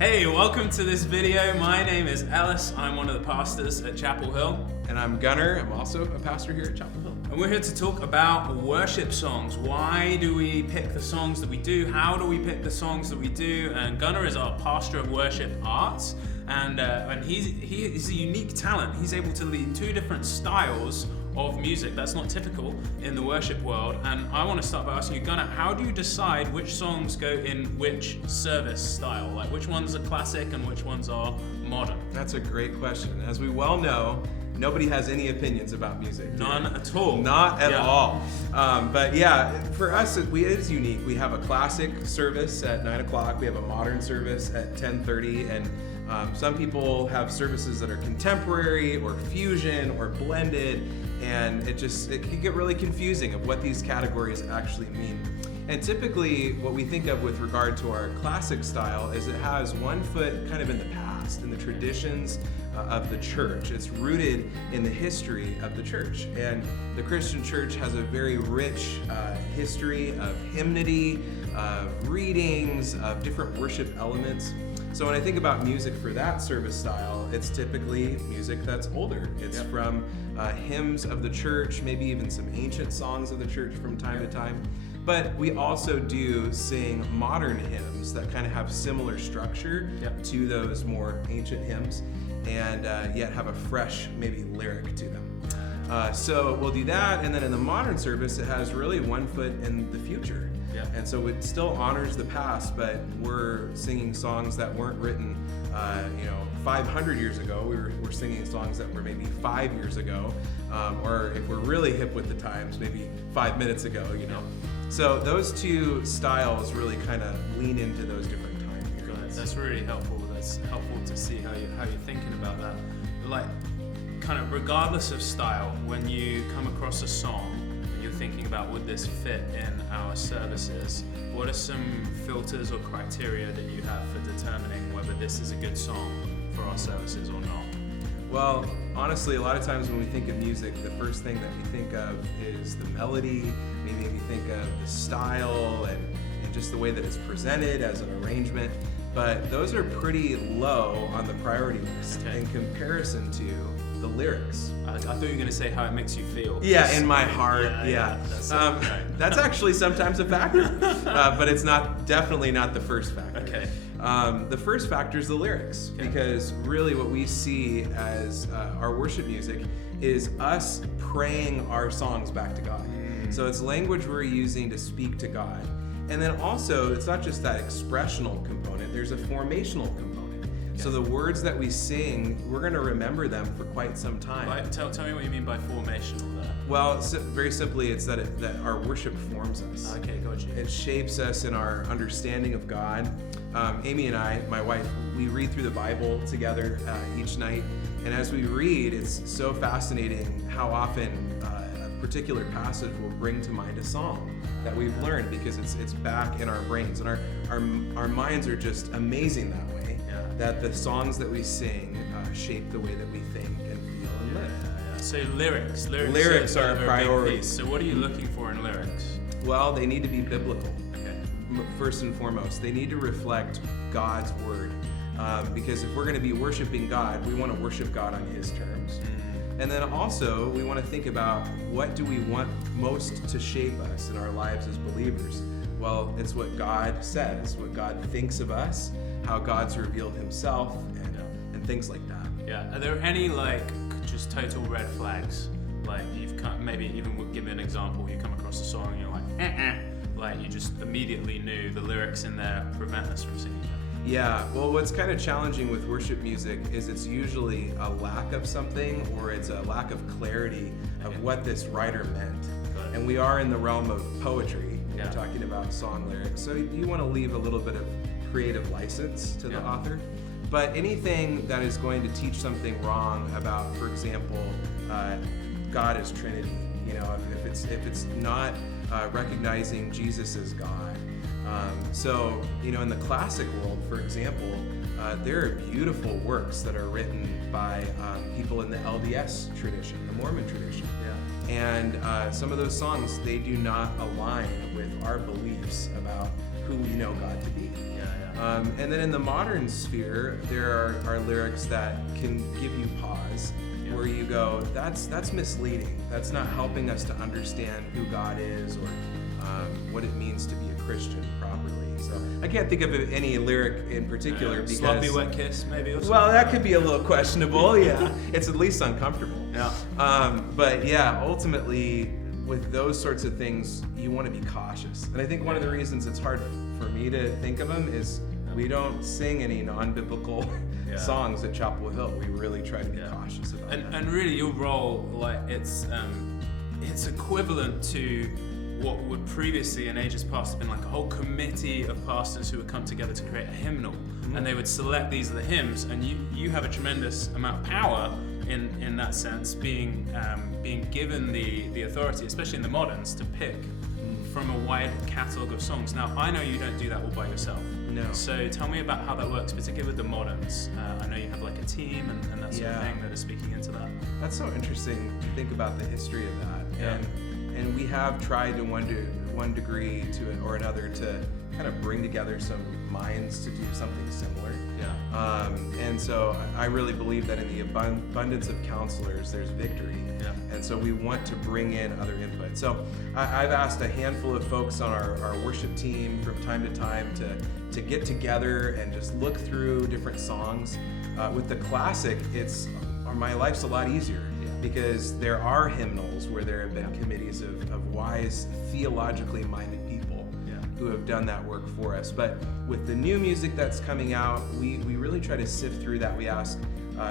Hey, welcome to this video. My name is Ellis. I'm one of the pastors at Chapel Hill. And I'm Gunnar. I'm also a pastor here at Chapel Hill. And we're here to talk about worship songs. Why do we pick the songs that we do? How do we pick the songs that we do? And Gunnar is our pastor of worship arts. And he's a unique talent. He's able to lead two different styles of music that's not typical in the worship world. And I want to start by asking you, Gunnar, how do you decide which songs go in which service style? Like which ones are classic and which ones are modern? That's a great question. As we well know, nobody has any opinions about music. None at all. Not at all. But yeah, for us, it is unique. We have a classic service at 9 o'clock. We have a modern service at 10:30. And some people have services that are contemporary or fusion or blended. And it can get really confusing of what these categories actually mean. And typically what we think of with regard to our classic style is it has one foot kind of in the past, in the traditions of the church. It's rooted in the history of the church. And the Christian church has a very rich history of hymnody, of readings, of different worship elements. So when I think about music for that service style, it's typically music that's older. It's from hymns of the church, maybe even some ancient songs of the church from time to time. But we also do sing modern hymns that kind of have similar structure to those more ancient hymns, and yet have a fresh, maybe lyric to them. So we'll do that, and then in the modern service, it has really one foot in the future. And so it still honors the past, but we're singing songs that weren't written, 500 years ago. We're singing songs that were maybe 5 years ago, or if we're really hip with the times, maybe 5 minutes ago. So those two styles really kind of lean into those different time periods. That's really helpful. That's helpful to see how you're thinking about that. Like, kind of regardless of style, when you come across a song, you're thinking about would this fit in our services, what are some filters or criteria that you have for determining whether this is a good song for our services or not? Well, honestly, a lot of times when we think of music, the first thing that we think of is the melody, maybe we think of the style and just the way that it's presented as an arrangement, but those are pretty low on the priority list in comparison to the lyrics. I thought you were going to say how it makes you feel. Yeah, in my heart, that's actually sometimes a factor, but it's definitely not the first factor. Okay. The first factor is the lyrics, because really what we see as our worship music is us praying our songs back to God. So it's language we're using to speak to God. And then also, it's not just that expressional component, there's a formational component. So the words that we sing, we're going to remember them for quite some time. Tell me what you mean by formational there. Well, very simply, it's that our worship forms us. Okay, gotcha. It shapes us in our understanding of God. Amy and I, my wife, we read through the Bible together each night. And as we read, it's so fascinating how often a particular passage will bring to mind a song that we've learned, because it's back in our brains. And our minds are just amazing that way. That the songs that we sing shape the way that we think and feel and live. So lyrics are a priority. So what are you looking for in lyrics? Well, they need to be biblical. First and foremost, they need to reflect God's word. Because if we're going to be worshiping God, we want to worship God on His terms. And then also, we want to think about what do we want most to shape us in our lives as believers. Well, it's what God says, what God thinks of us, how God's revealed Himself, and things like that. Yeah. Are there any just total red flags? Like maybe even give an example. You come across a song and you're like, like you just immediately knew the lyrics in there prevent us from singing it. Yeah. Well, what's kind of challenging with worship music is it's usually a lack of something, or it's a lack of clarity of what this writer meant. And we are in the realm of poetry. We're talking about song lyrics, so you want to leave a little bit of creative license to the author. But anything that is going to teach something wrong about, for example, God as Trinity, if it's not recognizing Jesus as God. So in the classic world, for example, there are beautiful works that are written by people in the LDS tradition, the Mormon tradition. And some of those songs, they do not align with our beliefs about who we know God to be. And then in the modern sphere, there are lyrics that can give you pause, where you go, that's misleading. That's not helping us to understand who God is or what it means to be a Christian properly. So I can't think of any lyric in particular because sloppy wet kiss, maybe. Or well, that could be a little questionable. Yeah, it's at least uncomfortable. Yeah. But yeah, ultimately, with those sorts of things, you want to be cautious. And I think one of the reasons it's hard for me to think of them is we don't sing any non-biblical songs at Chapel Hill. We really try to be cautious about that. And really, your role, like it's equivalent to what would previously in ages past have been like a whole committee of pastors who would come together to create a hymnal, and they would select these are the hymns, and you have a tremendous amount of power in that sense, being given the authority, especially in the moderns, to pick from a wide catalogue of songs. Now, I know you don't do that all by yourself. No. So tell me about how that works, particularly with the moderns. I know you have like a team and that sort of thing that are speaking into that. That's so interesting to think about the history of that. And we have tried to one degree or another to kind of bring together some minds to do something similar. And so I really believe that in the abundance of counselors, there's victory. And so we want to bring in other input. So I've asked a handful of folks on our worship team from time to time to get together and just look through different songs. With the classic, my life's a lot easier because there are hymnals where there have been committees of wise, theologically minded people who have done that work for us. But with the new music that's coming out, we really try to sift through that. We ask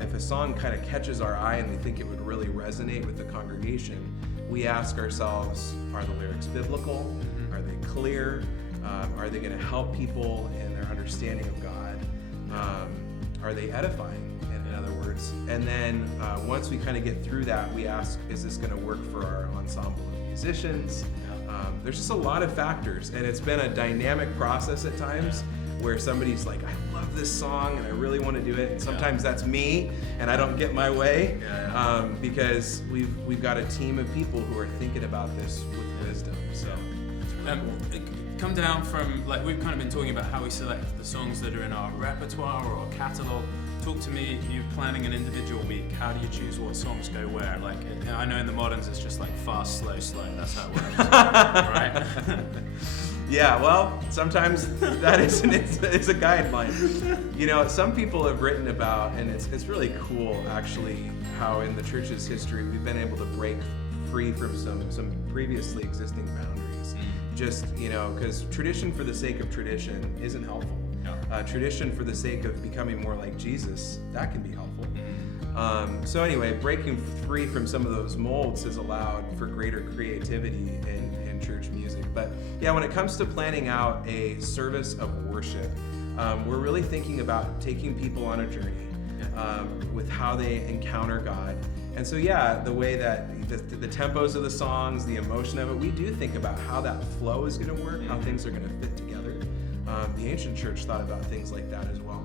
if a song kind of catches our eye and we think it would really resonate with the congregation, we ask ourselves, are the lyrics biblical? Are they clear? Are they going to help people in their understanding of God? Are they edifying, in other words? And then once we kind of get through that, we ask, is this going to work for our ensemble of musicians? There's just a lot of factors, and it's been a dynamic process at times where somebody's like, I love this song and I really want to do it. And sometimes that's me and I don't get my way because we've got a team of people who are thinking about this with wisdom. So come down from, like, we've kind of been talking about how we select the songs that are in our repertoire or our catalog. Talk to me, you're planning an individual week. How do you choose what songs go where? Like, I know in the moderns it's just like fast, slow, slow. That's how it works, right? Yeah, well, sometimes that it's a guideline. You know, some people have written about, and it's really cool actually, how in the church's history we've been able to break free from some previously existing boundaries. Just, you know, because tradition for the sake of tradition isn't helpful. Tradition for the sake of becoming more like Jesus, that can be helpful. So anyway, breaking free from some of those molds has allowed for greater creativity in church music. But yeah, when it comes to planning out a service of worship, we're really thinking about taking people on a journey with how they encounter God. And so yeah, the way that the tempos of the songs, the emotion of it, we do think about how that flow is going to work, how things are going to fit together. The ancient church thought about things like that as well.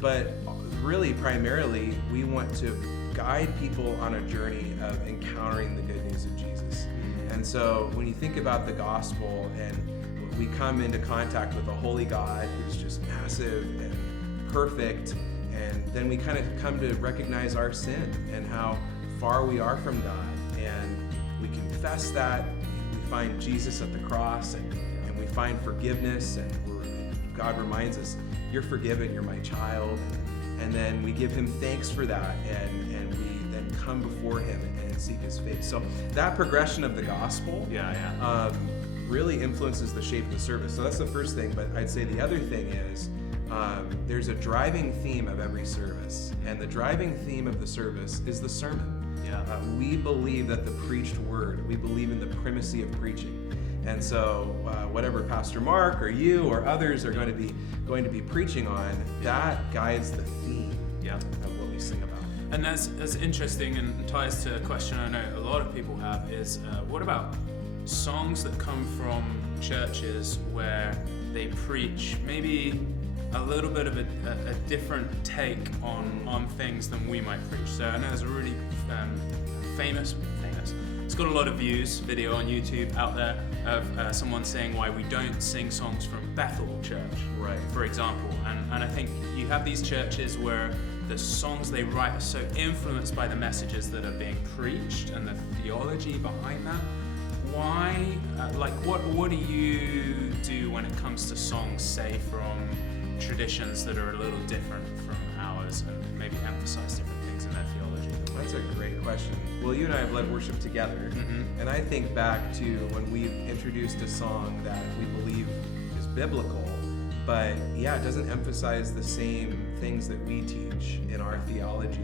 But really, primarily, we want to guide people on a journey of encountering the good news of Jesus. And so when you think about the gospel and we come into contact with a holy God who's just massive and perfect, and then we kind of come to recognize our sin and how far we are from God. And we confess that, we find Jesus at the cross, and we find forgiveness, and God reminds us, you're forgiven, you're my child. And then we give him thanks for that, and we then come before him and seek his face. So that progression of the gospel really influences the shape of the service. So that's the first thing, but I'd say the other thing is there's a driving theme of every service, and the driving theme of the service is the sermon. We believe that the preached word, we believe in the primacy of preaching. And so whatever Pastor Mark or you or others are going to be preaching on, that guides the theme of what we sing about. And that's interesting and ties to a question I know a lot of people have is, what about songs that come from churches where they preach maybe a little bit of a different take on things than we might preach? So I know there's a really famous this. It's got a lot of views, video on YouTube out there of someone saying why we don't sing songs from Bethel Church, Right. for example. And I think you have these churches where the songs they write are so influenced by the messages that are being preached and the theology behind that. Why, what do you do when it comes to songs, say, from traditions that are a little different from ours and maybe emphasize different things in their theology? That's a great question. Well, you and I have led worship together, and I think back to when we introduced a song that we believe is biblical, but yeah, it doesn't emphasize the same things that we teach in our theology.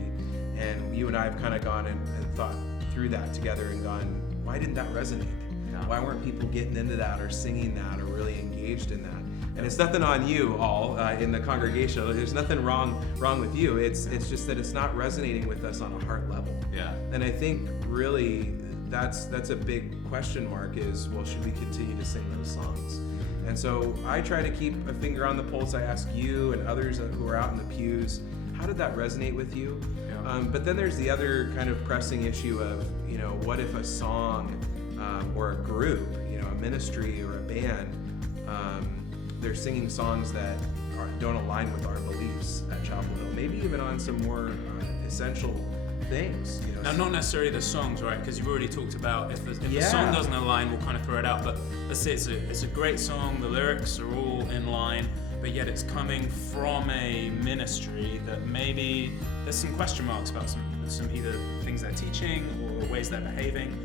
And you and I have kind of gone and thought through that together and gone, why didn't that resonate? Yeah. Why weren't people getting into that or singing that or really engaged in that? And it's nothing on you all in the congregation. There's nothing wrong with you. It's just that it's not resonating with us on a heart level. Yeah. And I think really that's a big question mark is, well, should we continue to sing those songs? And so I try to keep a finger on the pulse. I ask you and others who are out in the pews, how did that resonate with you? Yeah. But then there's the other kind of pressing issue of, what if a song or a group, a ministry or a band, they're singing songs that don't align with our beliefs at Chapel Hill, maybe even on some more essential things. Now, not necessarily the songs, right? Because you've already talked about if the Yeah. song doesn't align, we'll kind of throw it out. But let's say it's a great song, the lyrics are all in line, but yet it's coming from a ministry that maybe there's some question marks about some either things they're teaching or ways they're behaving.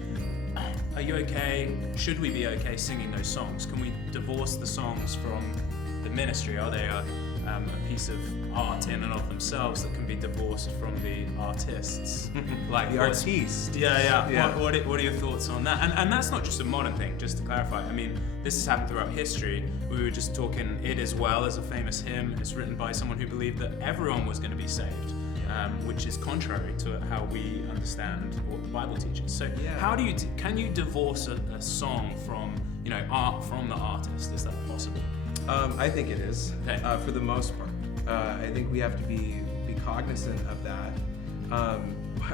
Are you okay? Should we be okay singing those songs? Can we divorce the songs from the ministry? Are they a piece of art in and of themselves that can be divorced from the artists? Like the artiste. Yeah. What are your thoughts on that? And that's not just a modern thing, just to clarify. I mean, this has happened throughout history. We were just talking It Is Well as a famous hymn. It's written by someone who believed that everyone was going to be saved. Which is contrary to how we understand what the Bible teaches. So, how do you can you divorce a song from art from the artist? Is that possible? I think it is, Okay. for the most part. I think we have to be cognizant of that.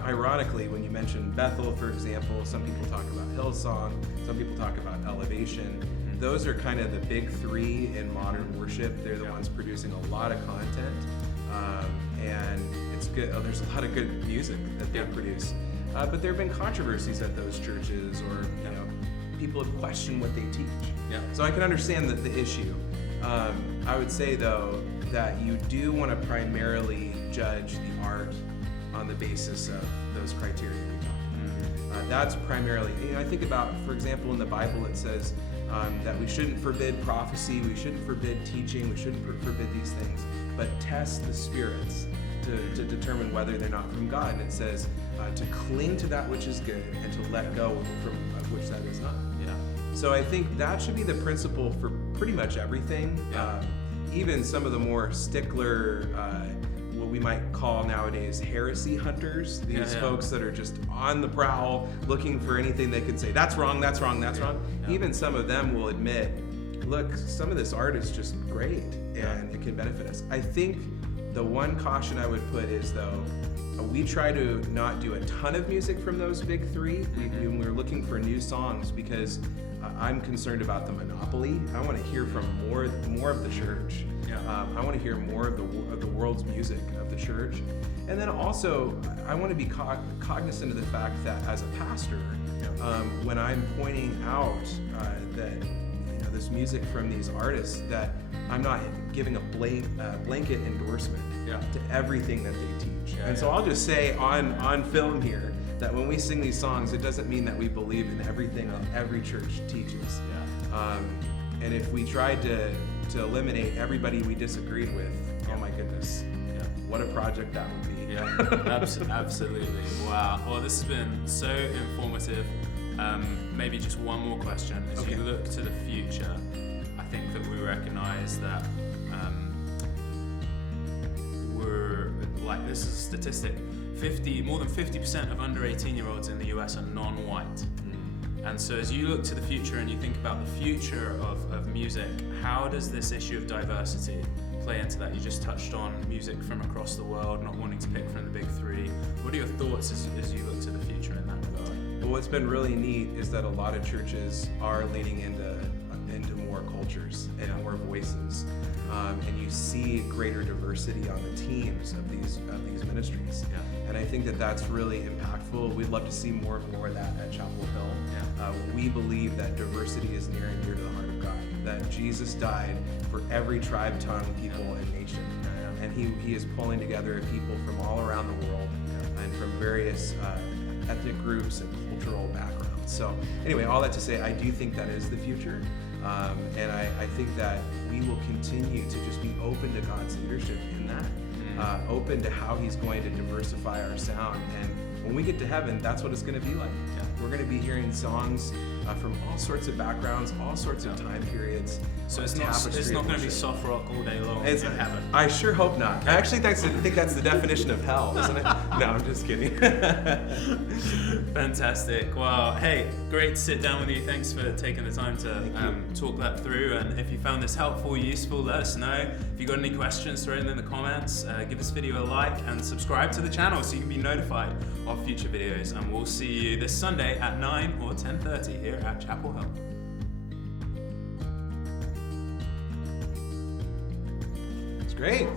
Ironically, when you mention Bethel, for example, some people talk about Hillsong, some people talk about Elevation. Those are kind of the big three in modern worship. They're the ones producing a lot of content. And it's good. There's a lot of good music that they produce, but there have been controversies at those churches, or people have questioned what they teach. Yeah. So I can understand the issue. I would say though that you do want to primarily judge the art on the basis of those criteria we talked about. That's primarily. I think about, for example, in the Bible it says that we shouldn't forbid prophecy, we shouldn't forbid teaching, we shouldn't forbid these things, but test the spirits to determine whether they're not from God. And it says to cling to that which is good and to let go from which that is not. Yeah. So I think that should be the principle for pretty much everything. Yeah. Even some of the more stickler, what we might call nowadays heresy hunters, these folks that are just on the prowl looking for anything they could say, that's wrong, that's wrong, that's wrong. Yeah. Even some of them will admit, look, some of this art is just great and it can benefit us. I think the one caution I would put is, though, we try to not do a ton of music from those big three when we're looking for new songs, because I'm concerned about the monopoly. I want to hear from more of the church. Yeah. I want to hear more of the world's music of the church. And then also, I want to be cognizant of the fact that as a pastor, when I'm pointing out that this music from these artists, that I'm not giving a blanket endorsement to everything that they teach. And so I'll just say on film here that when we sing these songs, it doesn't mean that we believe in everything that every church teaches. And if we tried to eliminate everybody we disagreed with, oh my goodness, what a project that would be. Absolutely. Wow. Well, this has been so informative. Maybe just one more question. As you look to the future, I think that we recognize that we're, like, this is a statistic, more than 50% of under 18-year-olds in the US are non-white. And so as you look to the future and you think about the future of music, how does this issue of diversity play into that? You just touched on music from across the world, not wanting to pick from the big three. What are your thoughts as you look to the future in that regard? But what's been really neat is that a lot of churches are leaning into more cultures and more voices, and you see greater diversity on the teams of these ministries. Yeah. And I think that that's really impactful. We'd love to see more and more of that at Chapel Hill. We believe that diversity is near and dear to the heart of God. That Jesus died for every tribe, tongue, people, and nation, and He is pulling together people from all around the world and from various ethnic groups and cultural backgrounds. So anyway, all that to say, I do think that is the future. And I think that we will continue to just be open to God's leadership in that, open to how He's going to diversify our sound. And when we get to heaven, that's what it's going to be like. We're going to be hearing songs from all sorts of backgrounds, all sorts of time periods. So it's not going to be soft rock all day long in heaven. I sure hope not. I actually think that's the definition of hell, isn't it? No, I'm just kidding. Fantastic. Well, hey, great to sit down with you. Thanks for taking the time to talk that through. And if you found this helpful, useful, let us know. If you got any questions, throw them in the comments. Give this video a like and subscribe to the channel so you can be notified of future videos. And we'll see you this Sunday at 9 or 10:30 here at Chapel Hill. It's great.